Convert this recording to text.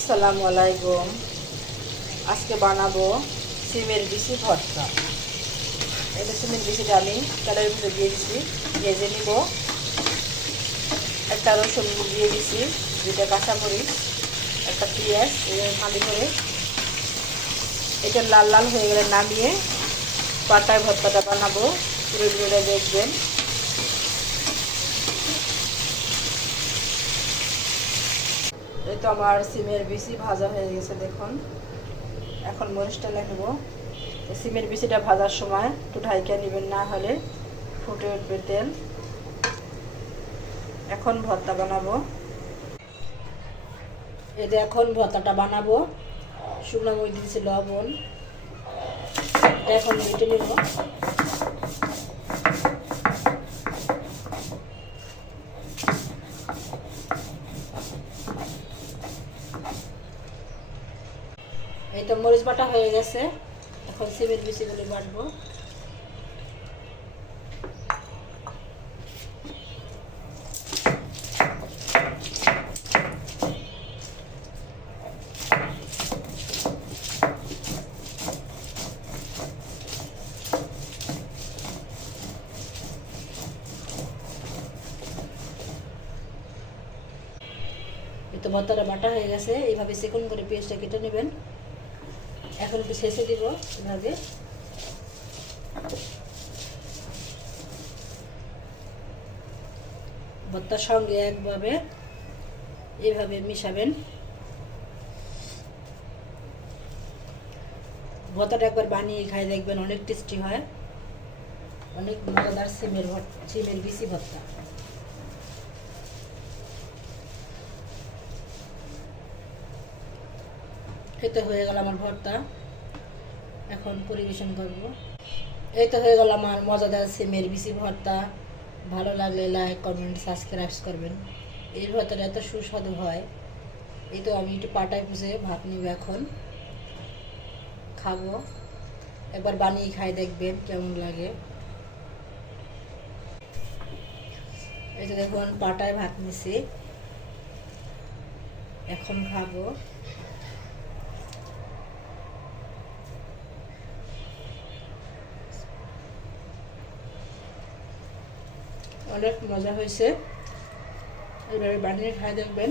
আসসালামু আলাইকুম। আজকে বানাবো সিমের বিচি ভর্তা। এটা সিমের বিচিটা আমি তেলের ভিতরে দিয়ে দিচ্ছি, ভেজে নিব। একটা রসুন দিয়ে দিচ্ছি, দুইটা কাঁচামরিচ, একটা পেঁয়াজ ভালো করে। এটা লাল লাল হয়ে গেলে নামিয়ে পাটায় ভর্তাটা বানাবো। পুরো ভিডিওটা দেখবেন। এই তো আমার সিমের বিচি ভাজা হয়ে গেছে, দেখুন। এখন মরিচটা লাগবো। সিমের বিচিটা ভাজার সময় একটু ঢাইকা নেবেন, না হলে ফুটে উঠবে তেল। এখন ভর্তা বানাবো। এই যে এখন ভর্তাটা বানাবো। শুকনো মরিচ দিয়েছি, লবণ, এখন বেটে নেব। এই তো মরিচ বাটা হয়ে গেছে। এখন সিমের বিচিগুলি বাটবো। এই তো ভর্তাটা বাটা হয়ে গেছে। এইভাবে সেকুন করে পেঁয়াজটা কেটে নেবেন। এখন একটু শেষে দিব এভাবে। ভর্তার সঙ্গে একভাবে এইভাবে মিশাবেন। ভর্তাটা একবার বানিয়ে খাই দেখবেন, অনেক টেস্টি হয়, অনেক মজাদার সিমের বিচি ভর্তা। খেতে হয়ে গেল আমার ভর্তা। এখন পরিবেশন করব। এই তো হয়ে গেল আমার মজাদার সিমের বিচি ভর্তা। ভালো লাগলে লাইক, কমেন্ট, সাবস্ক্রাইব করবেন। এই ভর্তাটা এত সুস্বাদু হয়। এই তো আমি একটু পাটায় পুষে ভাত নিব, এখন খাবো। একবার বানিয়ে খাই দেখবেন কেমন লাগে। এই তো দেখুন পাটায় ভাত নিছি, এখন খাবো। অনেক মজা হয়েছে, এইভাবে বানিয়ে খাই দেখবেন।